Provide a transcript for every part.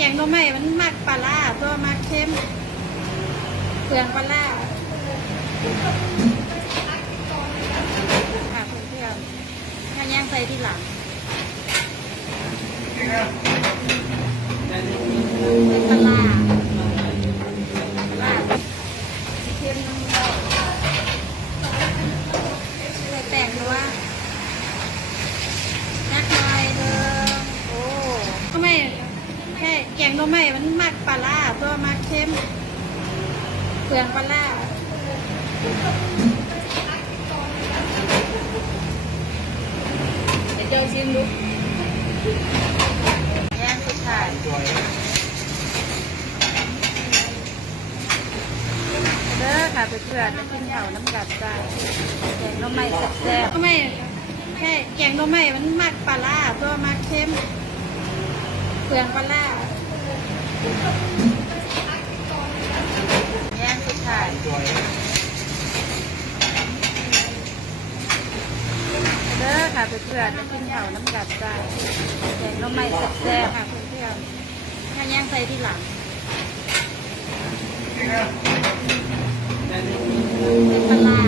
กงหน่อไม้มันมักปลาล่าตัวมากเค็มเปลืองปลาล่าค่ะเพื่อนๆถ้าย่างใส่ที่หลังเป็นปลาล่าปลาล่าเค็มใส่แป้งนัวนักหน่อยเด้อโอ้ทำไมแค่แกงหน่อไม้มันมักปลาล่าตัวมักเค็มเปลืองปลาล่า เดี๋ยวเจ้าชิมดูย่างสุดท้ายเด้อค่ะเพื่อนๆมากินข้าวน้ำกัดจ้าแกงหน่อไม้แซ่บๆทำไมแค่แกงหน่อไม้มันมักปลาล่าตัวมักเค็มเปลืองปลาล่า ย่เด้อค่ะเพื่อนๆมากินข้าน้ำกัดจ้าแกงน่อไม้แซ่บๆค่ะเพื่อนๆถ้าย่างใส่ที่หลังเป็นปลา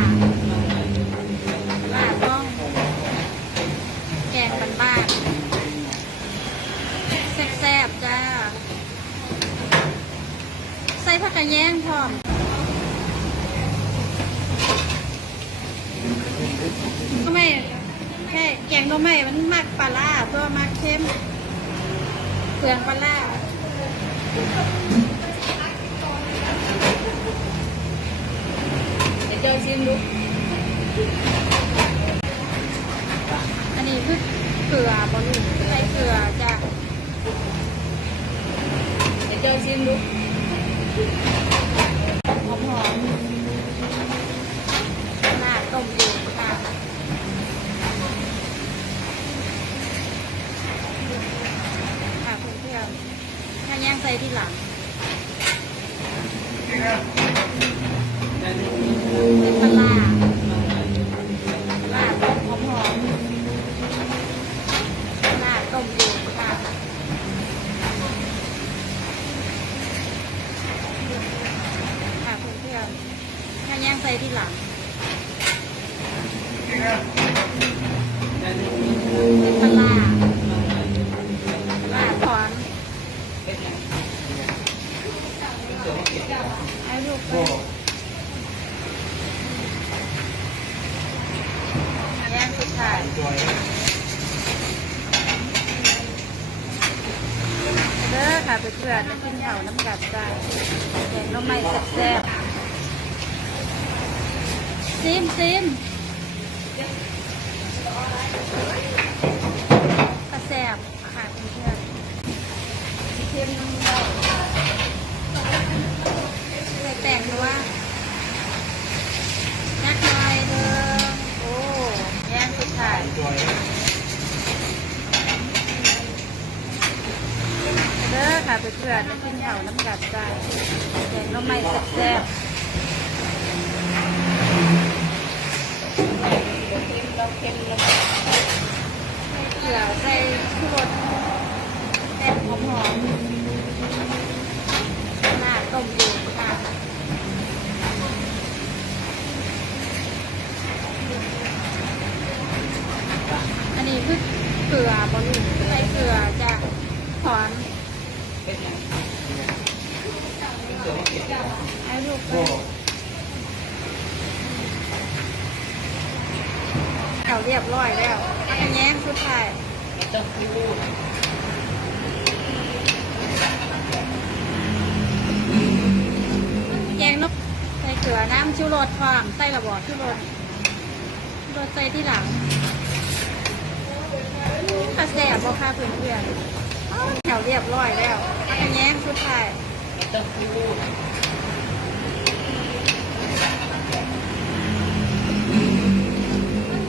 ปลาร้าต้องแกงบ้านๆแซ่บๆจ้าใส่ผักกระแยงพร้อม ทำไม่แค่แกงหน่อไม้มันมักปลาล่าตัวมักเค็มเปลืองปลาล่าเดี๋ยวเจ้าชิมดูอันนี้คือเกลือบอลูนใส่เกลือจ้ะเดี๋ยวเจ้าชิมดูหอมหอมๆหน้าต้มอยู่ค่ะ ค่ะเพื่อนๆถ้าย่างใส่ ที่หลังเป็นปลาร้าปลาร้าต้มหอมๆปลาร้าต้มอยู่ค่ะค่ะเพื่อนๆถ้าย่างใส่ที่หลังเป็นปลาร้าปลาร้าถอน ไอ้ลูกไป แย่งสุดท้ายเด้อค่ะเพื่อนๆกินข้าน้ำกัดจ้าแกงน้ำไม้แซ่บๆซิมซิมกระแซบค่ะเพื่อนๆเค็มน้ำ ส่แต่งหรือว่านักหน่อยเดิมโอ้แยกสุดท้ายเด้อค่ะเพื่อนๆกินเผาน้ำกัดใจแกงน้ำไม่แซ่บเราเค็มเราเใส่เกลือใส่ชูรสแซ่บหอมๆหน้าต้มอยู่ค่ะอันนี้คือเกลือบอลูนใส่เกลือจะถอน ไอ้ลูกไปเขาเรียบร้อยแล้วอันแย้งสุดท้ายแกงนกใส่เกลือน้ำชูรสความใส่ระบอกชูรสรสใส่ที่หลังกระแสบบ่ค่ะเพื่อนๆอ้าวแถวเรียบร้อยแล้วอันแย้งสุดท้าย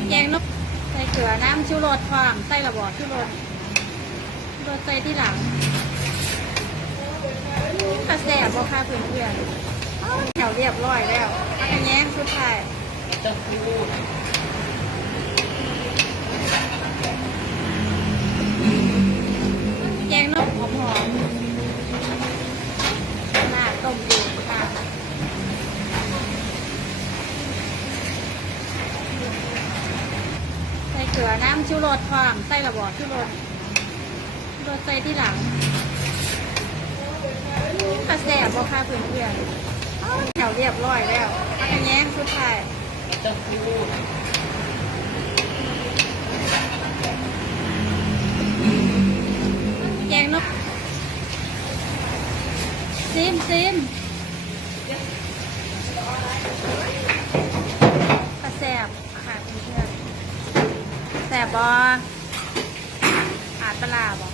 แกงนกใส่เกลือ น้ำชิวรสความใส่ระบอกชูรสรสใส่ที่หลังกระแสบบ่ค่ะเพื่อนเพื่อนแถวเรียบร้อยแล้วอันแย้งสุดท้ายแกงนกหอมๆ รสความใส่ระบอดชูรสชูรสใส่ที่หลังกระแสบบ่ค่ะเพื่อนๆอ้าวแถวเรียบร้อยแล้วอันแย้งสุดท้ายแกงนกซิมซิมกระแสบค่ะเพื่อนๆแส บออาตลาบอ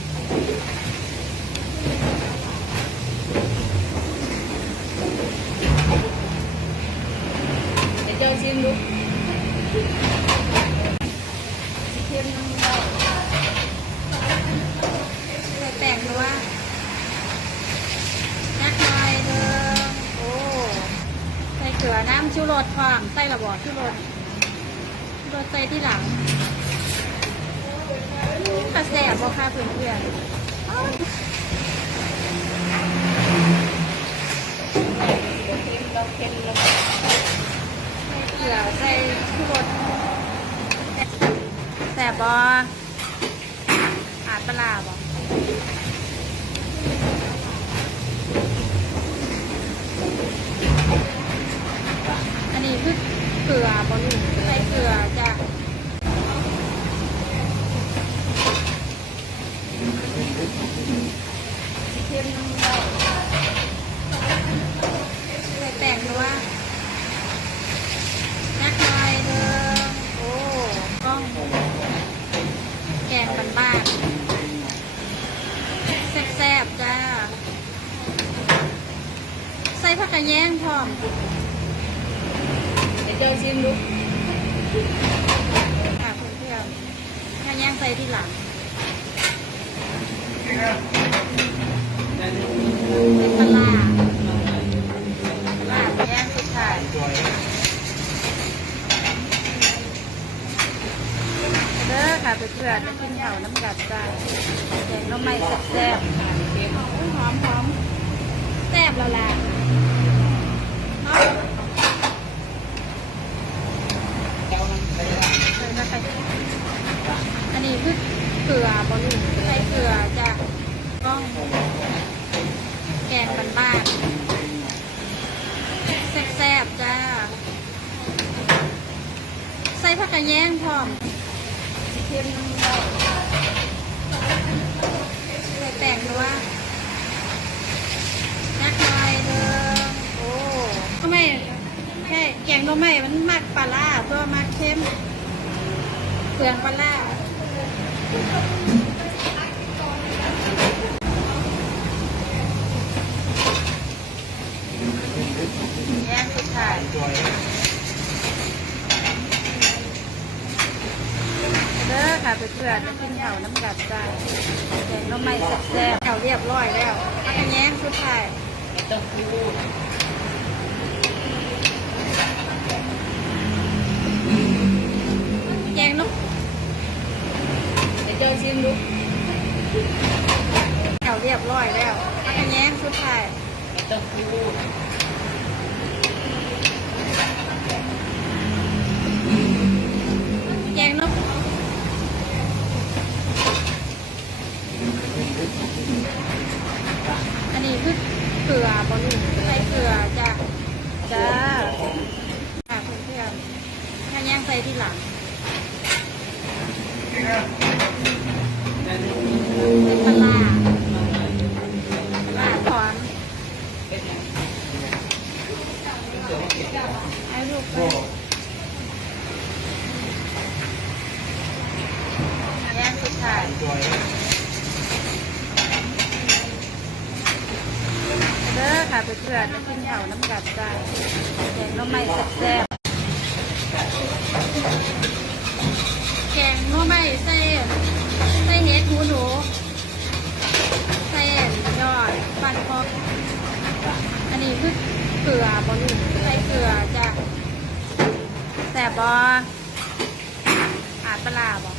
เดี๋ยวเจ้าชิมดูใส่แป้งนัวนักหน่อยเด้อโอ้ใส่เกลือน้ำชูรสความใส่ระบอดชูรสชูรสใส่ที่หลัง กระแสบบ่ค่ะเพื่อนๆอ้าว เราเค็มเรา ใส่เกลือใส่ชูรสแสบบ่อาดปลาร้าบ่อันนี้คือเกลือบ่ลูกใส่เกลือจ้ะ เค็มเรา ใส่แป้งนัวนักหน่อยเด้อโอ้กล้องแกงบ้านๆแซ่บๆจ้า ใส่ผักกระแยงพร้อม เดี๋ยวเจ้าชิมดูค่ะเพื่อนๆกระแยงใส่ที่หลังเป็นปลาร้าปลาร้าแยงสุดท้ายเด้อค่ะเพื่อนๆกินข้าน้ำกัดจ้าแกงน้ำไม้แซ่บๆเค็มหอมหอมหอมแซ่บแล้วล่ะเนาะ เจ้ามันไปละ เลยนะคะอั นี้คือเกลือบอลูนใส่เกลือจะต้องแกงบ้านๆแซ่บๆจ้า ใส่ผักกระแยงพร้อมใส่แป้งนัวนักหน่อยเด้อโอ้ทำไมแค่แกงหน่อไม้มันมากปลาล่าตัวมากเค็มเปลืองปลาล่า แยกสุดท้ายเด้อค่ะเพื่อนๆมากินข้าวน้ำกัดจ้าแกงหน่อไม้แซ่บๆข้าวเรียบร้อยแล้วแยงสุดท้าย เต้าหู้ แกงนก เดี๋ยวเจ้า ชิมดูแถวเรียบร้อยแล้วอันแย้งสุดท้ายเต้าหู้แกงนกอันนี้คือเกลือบอลูนใส่เกลือจ้ะจ้าค่ะเพื่อนๆถ้าแย้งใส่ที่หลัง ตัวเด้อค่ะเพื่อนๆมกินเผาน้ำกัดจ้าแกงน้ำไม่แซ่บแกงน้ำไม่ใส่ใส่เน็ดหมูหนูใส่ยอดปันพอกอันนี้คือเกลือบอลูใส่เกลือจ้ะแซ่บบออาดปลาบอ